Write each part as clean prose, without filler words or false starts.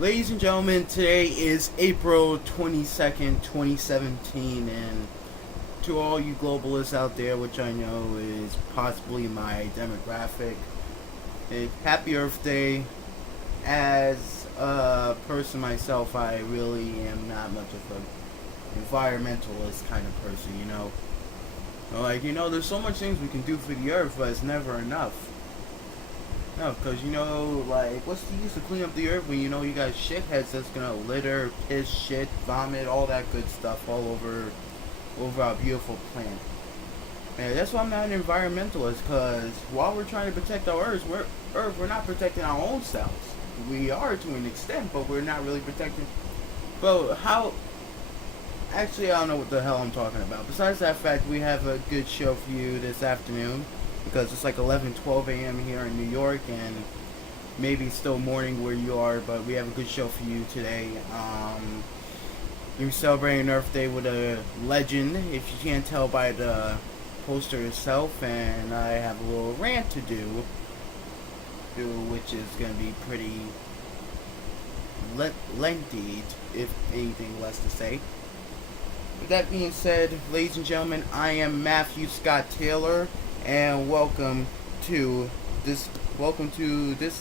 Ladies and gentlemen, today is April 22nd, 2017, and to all you globalists out there, which I know is possibly my demographic, happy Earth Day. As a person myself, I really am not much of an environmentalist kind of person. There's so much things we can do for the Earth, but it's never enough. No, because what's the use of cleaning up the earth when you got shitheads that's gonna litter, piss, shit, vomit, all that good stuff all over our beautiful planet. And that's why I'm not an environmentalist, because while we're trying to protect our we're not protecting our own selves. We are to an extent, but we're not really protecting. But how? Actually, I don't know what the hell I'm talking about. Besides that fact, we have a good show for you this afternoon, because it's like 11:12 a.m. here in New York, and maybe still morning where you are, but we have a good show for you today. We're celebrating Earth Day with a legend, if you can't tell by the poster itself, and I have a little rant to do, which is going to be pretty lengthy, if anything less to say. With that being said, ladies and gentlemen, I am Matthew Scott Taylor, and welcome to this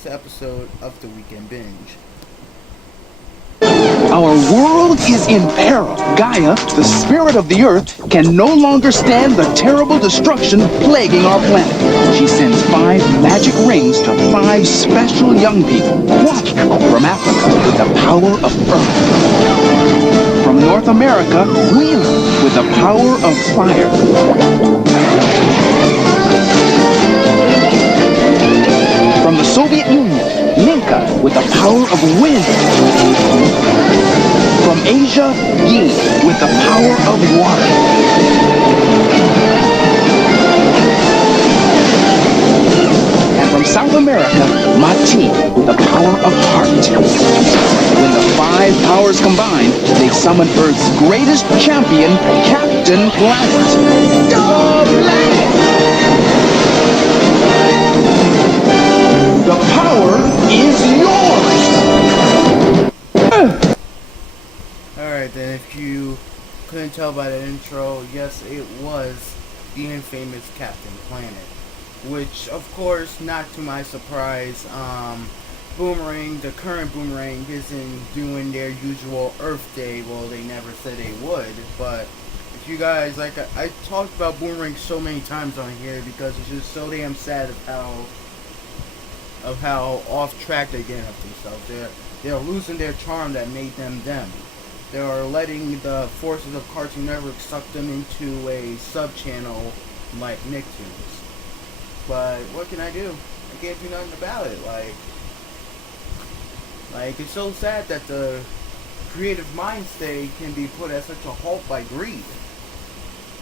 episode of the Weekend Binge. Our world is in peril. Gaia, the spirit of the earth, can no longer stand the terrible destruction plaguing our planet. She sends 5 magic rings to 5 special young people. Watch from Africa with the power of earth. From North America, Wheeler with the power of fire. From the Soviet Union, Minka with the power of wind. From Asia, Yi with the power of water. And from South America, Mati with the power of heart. When the 5 powers combine, they summon Earth's greatest champion, Captain Planet. Go Planet! The power is yours! Alright then, if you couldn't tell by the intro, yes, it was the infamous Captain Planet. Which, of course, not to my surprise, Boomerang, the current Boomerang, isn't doing their usual Earth Day. Well, they never said they would, but if you guys, I talked about Boomerang so many times on here because it's just so damn sad of how off track they're getting of themselves. They're losing their charm that made them them. They are letting the forces of Cartoon Network suck them into a sub-channel like Nicktoons. But what can I do? I can't do nothing about it. Like it's so sad that the creative mind state can be put at such a halt by greed.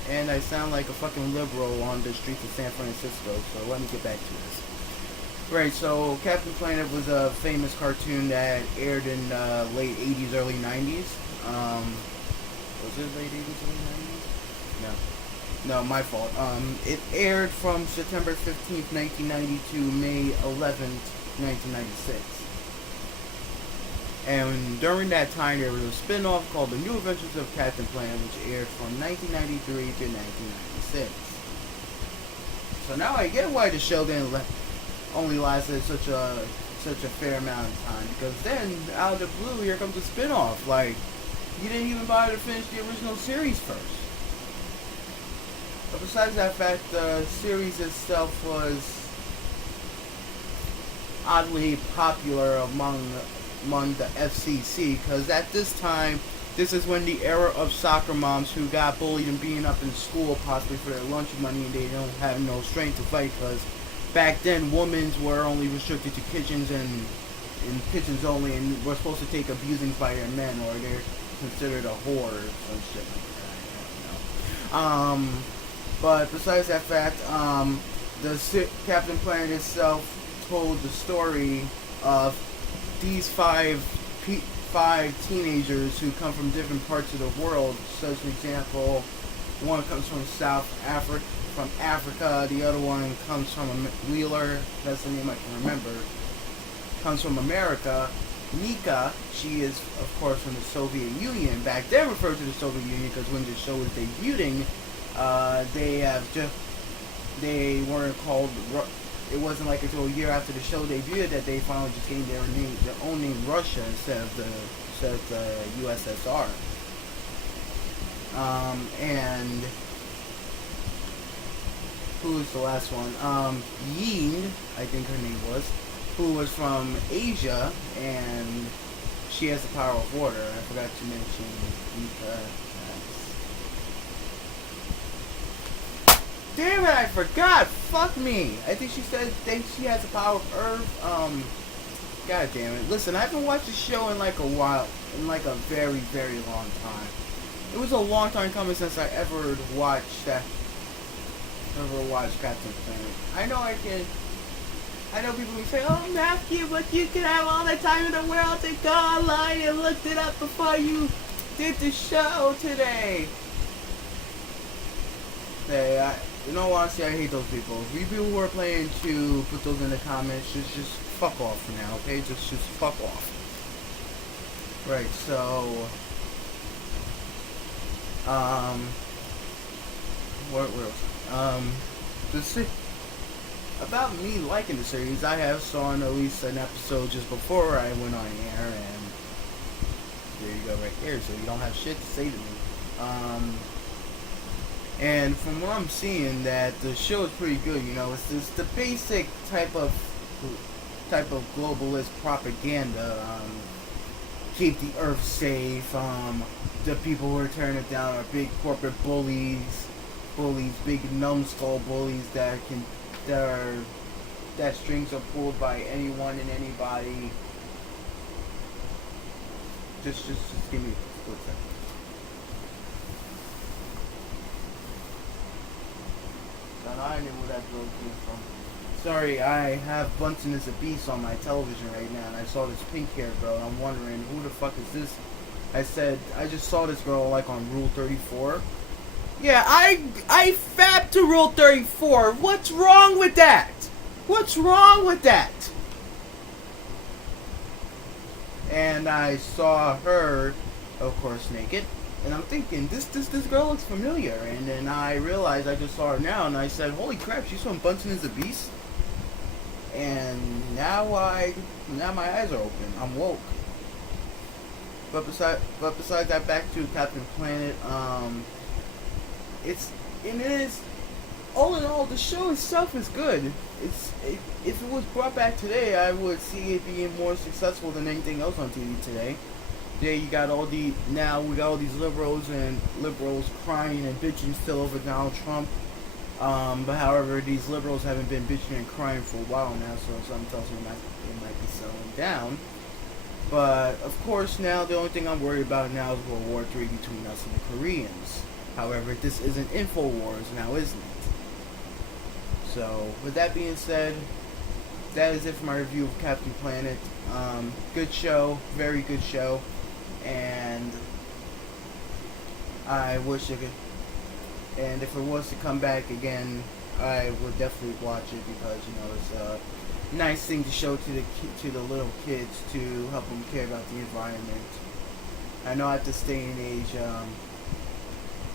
And I sound like a fucking liberal on the streets of San Francisco, so let me get back to this. Right, so Captain Planet was a famous cartoon that aired in late 80s, early 90s. Was it late 80s, early 90s? No, my fault. It aired from September 15th, 1990 to May 11th, 1996. And during that time, there was a spin-off called The New Adventures of Captain Planet, which aired from 1993 to 1996. So now I get why the show only lasted such a fair amount of time, because then out of the blue here comes a spin-off. Like, you didn't even bother to finish the original series first. But besides that fact, the series itself was oddly popular among the FCC, because at this time, this is when the era of soccer moms who got bullied and beaten up in school, possibly for their lunch money, and they don't have no strength to fight, because back then, women were only restricted to kitchens and kitchens only, and were supposed to take abusing by their men, or they're considered a whore or some shit like that. I don't know. But besides that fact, the Captain Planet itself told the story of these five teenagers who come from different parts of the world. Such an example, one comes from Africa, the other one comes from Wheeler, that's the name I can remember, comes from America, Nika, she is, of course, from the Soviet Union. Back then referred to the Soviet Union because when the show was debuting, they weren't called, it wasn't like until a year after the show debuted that they finally just gained their own name, Russia, instead of the USSR. And who was the last one? Ying, I think her name was, who was from Asia, and she has the power of water. I forgot to mention Nika. Damn it, I forgot! Fuck me! I think she has the power of earth. God damn it. Listen, I haven't watched the show in like a while, in like a very, very long time. It was a long time coming since I ever watched Captain Planet. I know people will say, oh, Matthew, but you can have all the time in the world to go online and look it up before you did the show today. Hey, you know, honestly, I hate those people. If you people who are playing to put those in the comments, just fuck off for now, okay? Just fuck off. Right, so, what else? About me liking the series, I have saw at least an episode just before I went on air, and there you go right here, so you don't have shit to say to me. And from what I'm seeing, that the show is pretty good, you know, it's the basic type of globalist propaganda, keep the earth safe, the people who are tearing it down are big corporate bullies, big numbskull bullies that strings are pulled by anyone and anybody. Just give me a split second. I knew where that girl came from. Sorry, I have Bunsen as a Beast on my television right now, and I saw this pink hair girl, and I'm wondering, who the fuck is this? I just saw this girl, like, on Rule 34. Yeah, I fab to Rule 34. What's wrong with that? What's wrong with that? And I saw her, of course, naked. And I'm thinking, this girl looks familiar. And then I realized I just saw her now, and I said, holy crap, she's from Bunsen is a Beast. And now my eyes are open. I'm woke. But besides that, back to Captain Planet. It is, all in all, the show itself is good. If it was brought back today, I would see it being more successful than anything else on TV today. There we got all these liberals crying and bitching still over Donald Trump. But however, these liberals haven't been bitching and crying for a while now, so something tells me it might be settling down. But of course, now the only thing I'm worried about now is World War III between us and the Koreans. However, this isn't InfoWars now, isn't it? So, with that being said, that is it for my review of Captain Planet. Good show, very good show, and I wish it could. And if it was to come back again, I would definitely watch it because, you know, it's a nice thing to show to the little kids to help them care about the environment. I know at this day and age,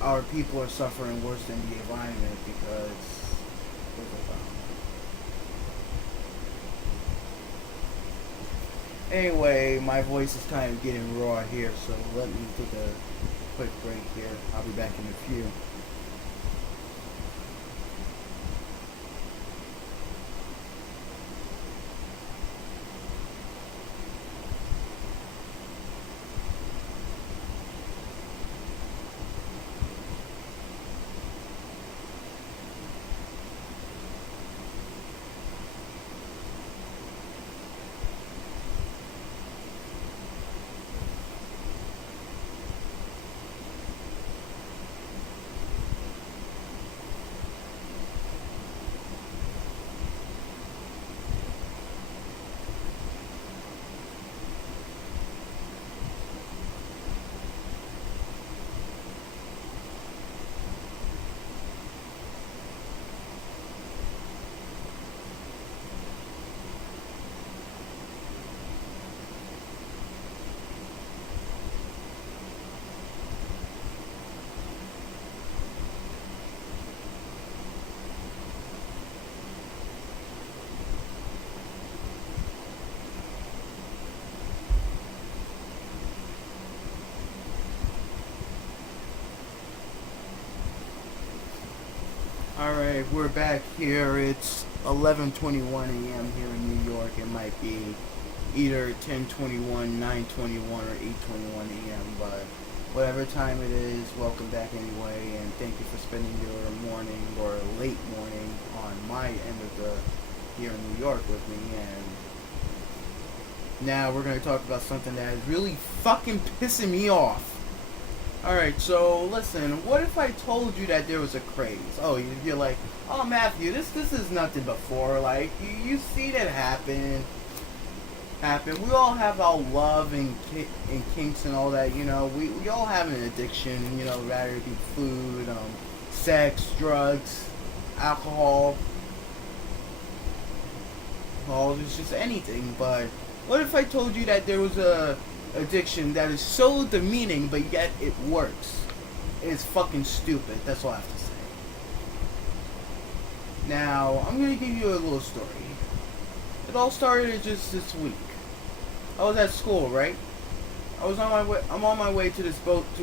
our people are suffering worse than the environment because anyway, my voice is kind of getting raw here, so let me take a quick break here. I'll be back in a few. Alright, we're back here. It's 11:21 a.m. here in New York. It might be either 10:21, 9:21, or 8:21 a.m. But whatever time it is, welcome back anyway. And thank you for spending your morning or late morning on my end of the here in New York with me. And now we're going to talk about something that is really fucking pissing me off. Alright, so listen, what if I told you that there was a craze? Oh, you're like, oh Matthew, this is nothing before. Like, you see that happen. We all have our love and kinks and all that, you know. We all have an addiction, you know, rather it be food, sex, drugs, alcohol. Well, it's just anything. But what if I told you that there was a addiction that is so demeaning, but yet it works? It's fucking stupid. That's all I have to say. Now, I'm gonna give you a little story. It all started just this week. I was at school, right? I'm on my way to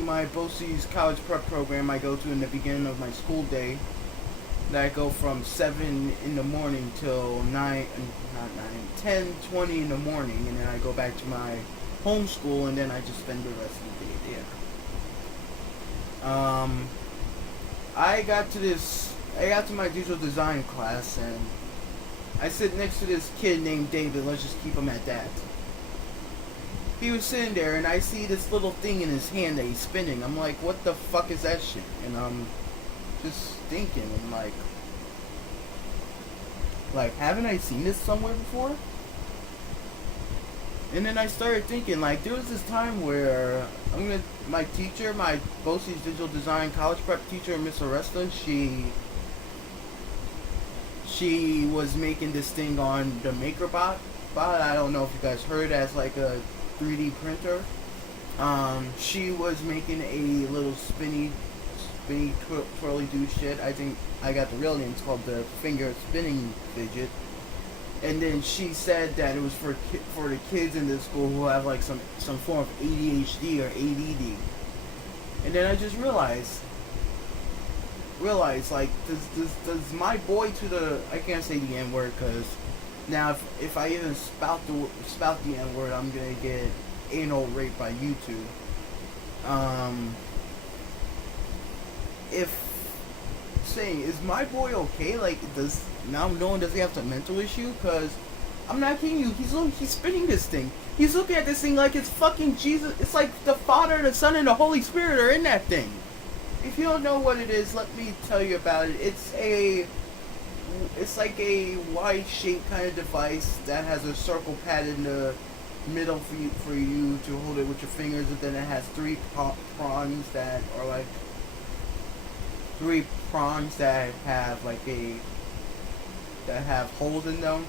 my BOCES college prep program I go to in the beginning of my school day. That I go from 7 in the morning till 10:20 in the morning, and then I go back to my homeschool, and then I just spend the rest of the day there. I got to my digital design class, and I sit next to this kid named David. Let's just keep him at that. He was sitting there, and I see this little thing in his hand that he's spinning. I'm like, what the fuck is that shit? And I'm just thinking, and like, haven't I seen this somewhere before? And then I started thinking, like, there was this time where my teacher, my BOCES digital design college prep teacher, Miss Aresta, she was making this thing on the MakerBot. I don't know if you guys heard, as like a 3D printer. She was making a little spinny twirly do shit. I think I got the real name. It's called the finger spinning fidget. And then she said that it was for the kids in the school who have like some form of ADHD or ADD. And then I just realized like, does my boy I can't say the N word, because now if I even spout the N word, I'm gonna get anal raped by YouTube. Is my boy okay? Like, does he have some mental issue? Because I'm not kidding you, he's spinning this thing. He's looking at this thing like it's fucking Jesus. It's like the Father, the Son, and the Holy Spirit are in that thing. If you don't know what it is, let me tell you about it. It's like a Y-shaped kind of device that has a circle pad in the middle for you to hold it with your fingers, and then it has three prongs that have holes in them.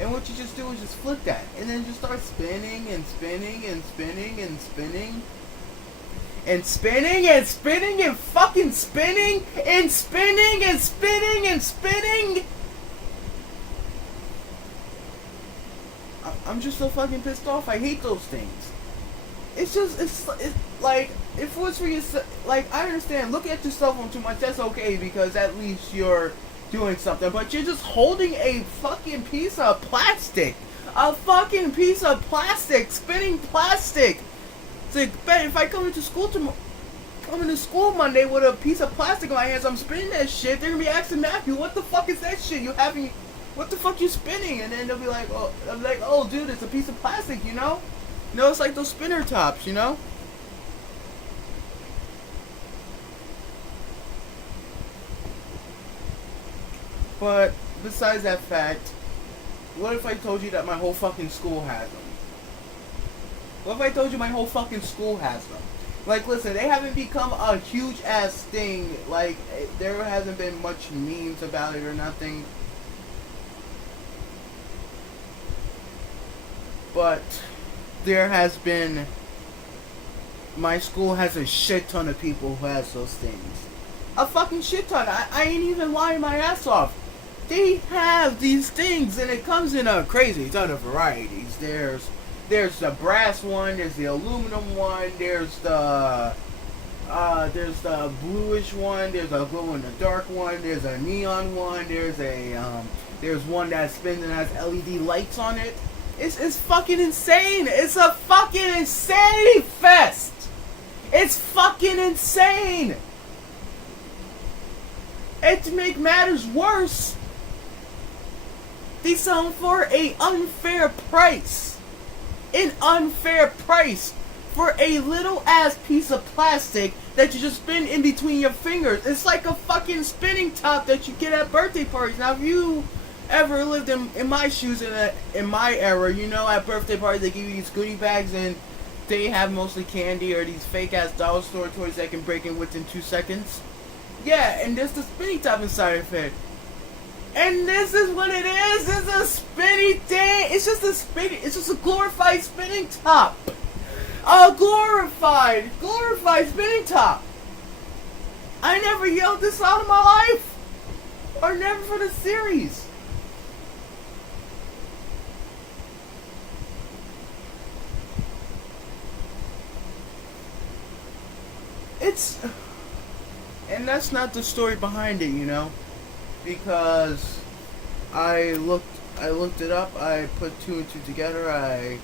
And what you just do is just flip that, and then just start spinning and spinning and spinning and spinning and spinning and spinning and fucking spinning and spinning and spinning and spinning. I'm just so fucking pissed off. I hate those things. It's like, if it was for yourself, like, I understand, look at your cell phone too much, that's okay, because at least you're doing something, but you're just holding a fucking piece of plastic. Spinning plastic. It's like, bet if I come into school Monday with a piece of plastic in my hands, I'm spinning that shit, they're gonna be asking Matthew, what the fuck is that shit what the fuck you spinning? And then they'll be like, oh dude, it's a piece of plastic, you know? No, it's like those spinner tops, you know? But besides that fact, what if I told you that my whole fucking school has them? What if I told you my whole fucking school has them? Like, listen, they haven't become a huge ass thing. Like, there hasn't been much memes about it or nothing. But there has been. My school has a shit ton of people who has those things. A fucking shit ton. I ain't even lying my ass off. They have these things, and it comes in a crazy ton of varieties. There's the brass one, there's the aluminum one, there's the There's the bluish one. There's a glow in the dark one. There's a neon one. There's one that spins and has LED lights on it. It's fucking insane. It's a fucking insanity fest. It's fucking insane. And to make matters worse, they sell them for an unfair price. An unfair price for a little ass piece of plastic that you just spin in between your fingers. It's like a fucking spinning top that you get at birthday parties. Now, if you ever lived in my shoes in my era, you know, at birthday parties they give you these goodie bags and they have mostly candy or these fake ass dollar store toys that can break in within 2 seconds. Yeah, and there's the spinning top inside of it. And this is what it is. It's a spinny thing. It's just a glorified spinning top. A glorified spinning top. I never yelled this out in my life. Or never for the series. And that's not the story behind it, you know, because I looked it up. I put 2 and 2 together. I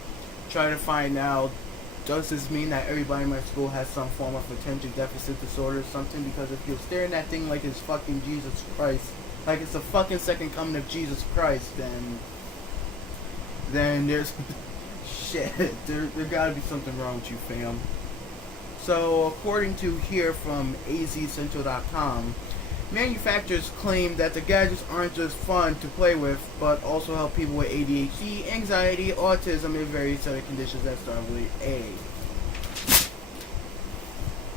tried to find out, does this mean that everybody in my school has some form of attention deficit disorder or something? Because if you're staring at that thing like it's fucking Jesus Christ, like it's the fucking second coming of Jesus Christ, then there's shit. There gotta be something wrong with you, fam. So, according to here from azcentral.com, manufacturers claim that the gadgets aren't just fun to play with, but also help people with ADHD, anxiety, autism, and various other conditions that start with A.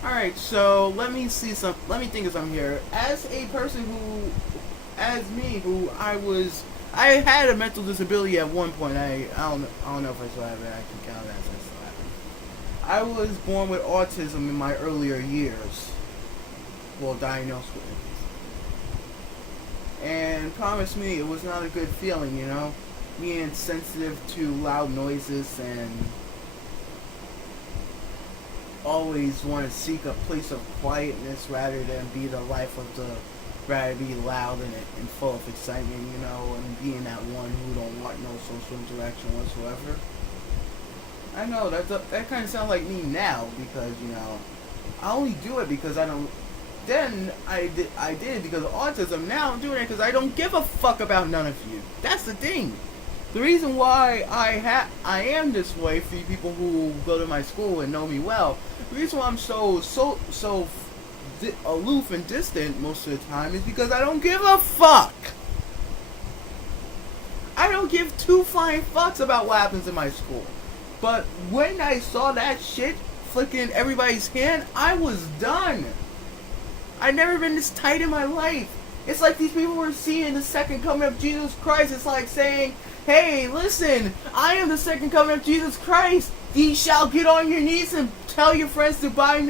Alright, so let me think of something here. As a person I had a mental disability at one point. I don't know if I still have it. I can count it as I still have it. I was born with autism in my earlier years. Well, diagnosed with it. And promise me, it was not a good feeling, you know? Being sensitive to loud noises and always want to seek a place of quietness rather than be loud and full of excitement, you know, and being that one who don't want no social interaction whatsoever. I know that kind of sounds like me now, because, you know, I only do it because I don't. Then I did it because of autism. Now I'm doing it because I don't give a fuck about none of you. That's the thing. The reason why I am this way, for you people who go to my school and know me well, the reason why I'm so aloof and distant most of the time is because I don't give a fuck. I don't give 2 flying fucks about what happens in my school. But when I saw that shit flicking everybody's hand, I was done. I've never been this tight in my life. It's like these people were seeing the second coming of Jesus Christ. It's like saying, hey, listen, I am the second coming of Jesus Christ. Ye shall get on your knees and tell your friends to buy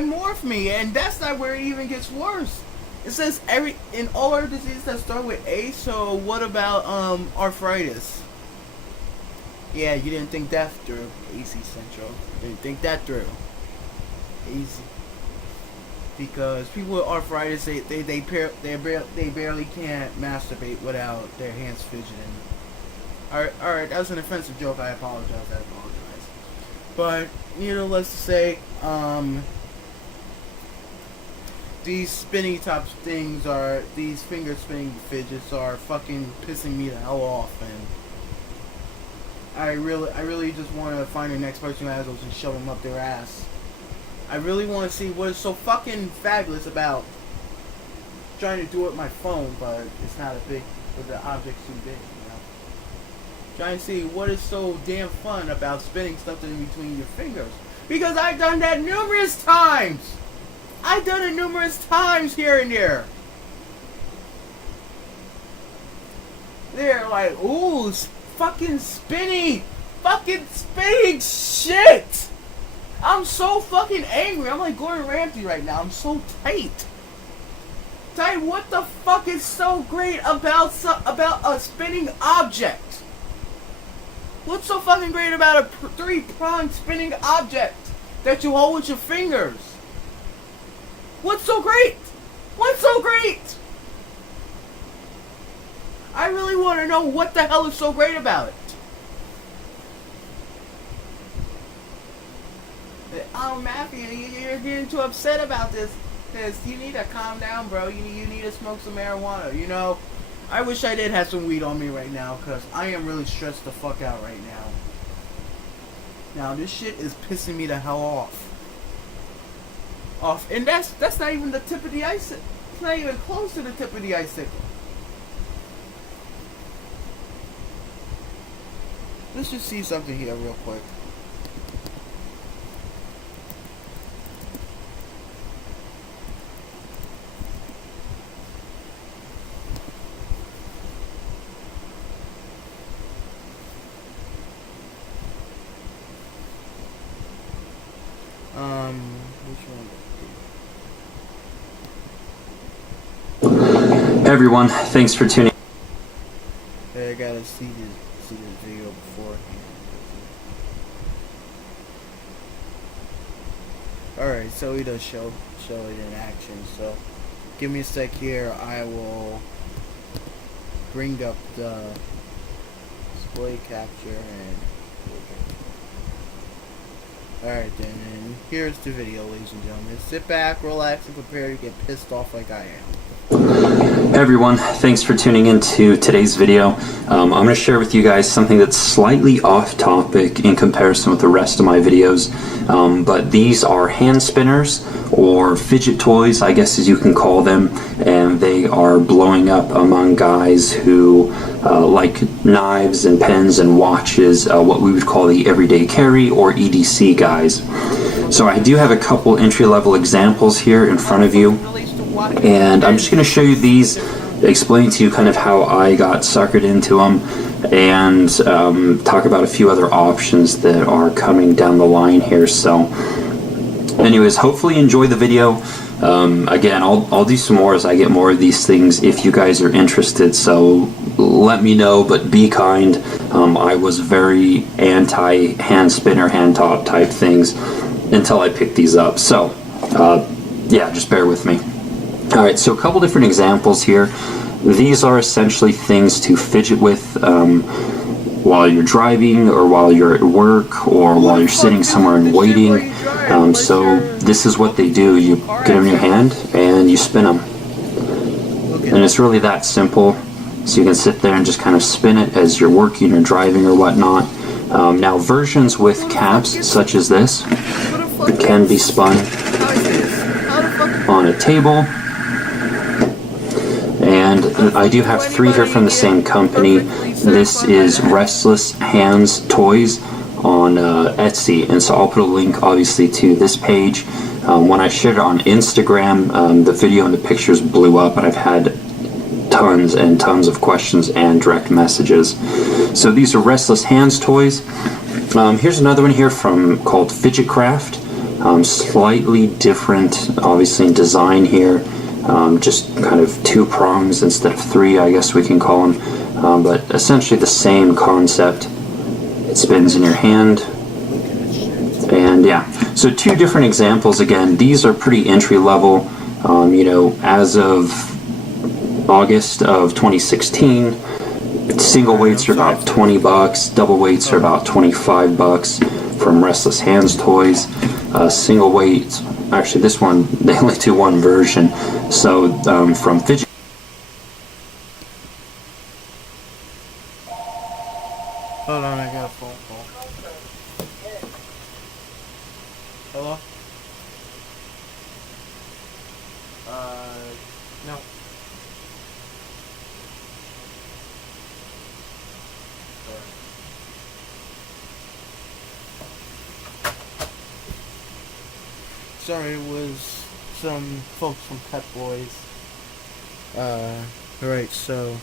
more of me. And that's not where it even gets worse. It says in all our diseases that start with A, so what about arthritis? Yeah, you didn't think that through, AC Central. You didn't think that through. Easy. Because people with arthritis, they barely can't masturbate without their hands fidgeting. Alright, that was an offensive joke. I apologize. But needless to say, these spinny top things these finger spinning fidgets are fucking pissing me the hell off, and I really just want to find the next person who has those and shove them up their ass. I really want to see what is so fucking fabulous about trying to do it with my phone, but it's not but the object's too big, you know? Trying to see what is so damn fun about spinning something in between your fingers. Because I've done that numerous times! I've done it numerous times here and there. They're like, ooh, fucking spinning shit! I'm so fucking angry. I'm like Gordon Ramsay right now. I'm so tight. What the fuck is so great about a spinning object? What's so fucking great about a 3-pronged spinning object that you hold with your fingers? What's so great? What's so great? I really want to know what the hell is so great about it. Oh, Matthew, you're getting too upset about this. You need to calm down, bro. You need to smoke some marijuana. You know, I wish I did have some weed on me right now, because I am really stressed the fuck out right now. Now, this shit is pissing me the hell off. And that's not even the tip of the icicle. It's not even close to the tip of the icicle. Let's just see something here real quick. Which one? Hey everyone, thanks for tuning. I gotta see this video beforehand. Alright, so he does show it in action. So give me a sec here. I will bring up the display capture and alright then, and here's the video, ladies and gentlemen. Sit back, relax, and prepare to get pissed off like I am. Hey everyone, thanks for tuning into today's video. I'm going to share with you guys something that's slightly off topic in comparison with the rest of my videos, but these are hand spinners or fidget toys, I guess as you can call them, and they are blowing up among guys who like knives and pens and watches, what we would call the everyday carry or EDC guys. So I do have a couple entry-level examples here in front of you, and I'm just going to show you these, explain to you kind of how I got suckered into them, and talk about a few other options that are coming down the line here. So anyways, hopefully you enjoy the video. Again, I'll do some more as I get more of these things if you guys are interested, so let me know, but be kind. I was very anti hand spinner, hand top type things until I picked these up, so yeah, just bear with me. Alright, so a couple different examples here. These are essentially things to fidget with while you're driving, or while you're at work, or while you're sitting somewhere and waiting. So this is what they do. You get them in your hand and you spin them. And it's really that simple. So you can sit there and just kind of spin it as you're working or driving or whatnot. Now versions with caps such as this can be spun on a table. And I do have three here from the same company. This is Restless Hands Toys on Etsy, and so I'll put a link obviously to this page. When I shared it on Instagram, the video and the pictures blew up, and I've had tons and tons of questions and direct messages. So these are Restless Hands toys. Here's another one here called Fidget Craft. Slightly different, obviously, in design here. Just kind of 2 prongs instead of 3, I guess we can call them. But essentially the same concept. It spins in your hand. And yeah, so 2 different examples. Again, these are pretty entry level. You know, as of August of 2016, single weights are about $20, double weights are about $25 from Restless Hands Toys. Single weight, actually this one, they only do one version. So from Fidget. Hold on, I got a phone call. Hello? No. Sorry, it was some folks from Pet Boys. Alright, so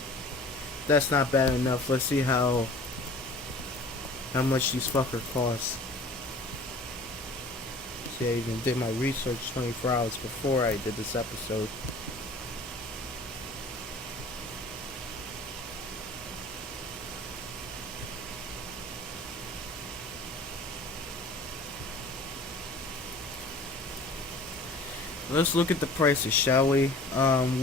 that's not bad enough. Let's see how much these fuckers cost. See, I even did my research 24 hours before I did this episode. let's look at the prices, shall we?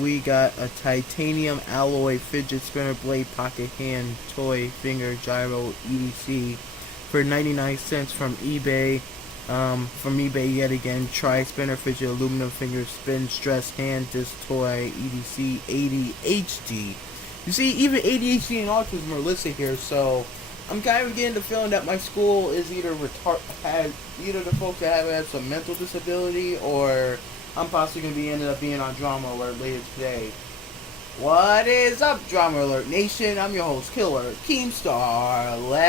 We got a titanium alloy fidget spinner blade pocket hand toy finger gyro EDC for 99 cents from eBay. From eBay yet again. Try spinner fidget aluminum finger spin stress hand disc toy EDC ADHD. You see, even ADHD and autism are listed here, so I'm kind of getting the feeling that my school is either either the folks that have had some mental disability, or I'm possibly going to be ended up being on Drama Alert later today. What is up, Drama Alert Nation? I'm your host, Killer Keemstar. Let's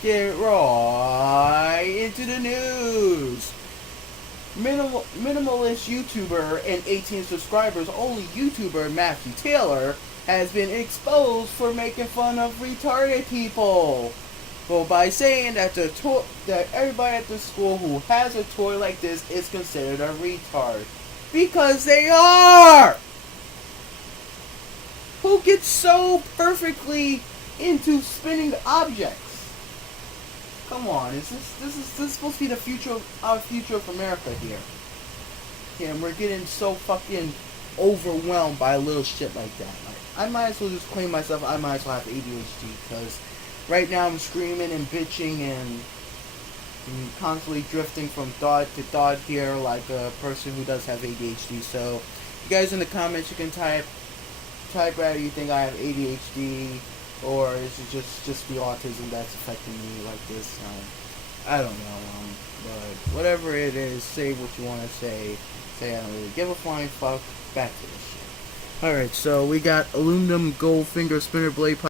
get right into the news. Minimalist YouTuber and 18 subscribers only YouTuber Matthew Taylor has been exposed for making fun of retarded people. Well, by saying that that everybody at the school who has a toy like this is considered a retard. Because they are! Who gets so perfectly into spinning objects? Come on, this is supposed to be the future of America here. Yeah, and we're getting so fucking overwhelmed by little shit like that. Like, I might as well just claim myself, I might as well have ADHD, because right now I'm screaming and bitching and constantly drifting from thought to thought here like a person who does have ADHD. So, you guys in the comments, you can type whether you think I have ADHD, or is it just the autism that's affecting me like this? I don't know, but whatever it is, say what you want to say. Say I don't really give a flying fuck. Back to this shit. Alright, so we got aluminum gold finger spinner blade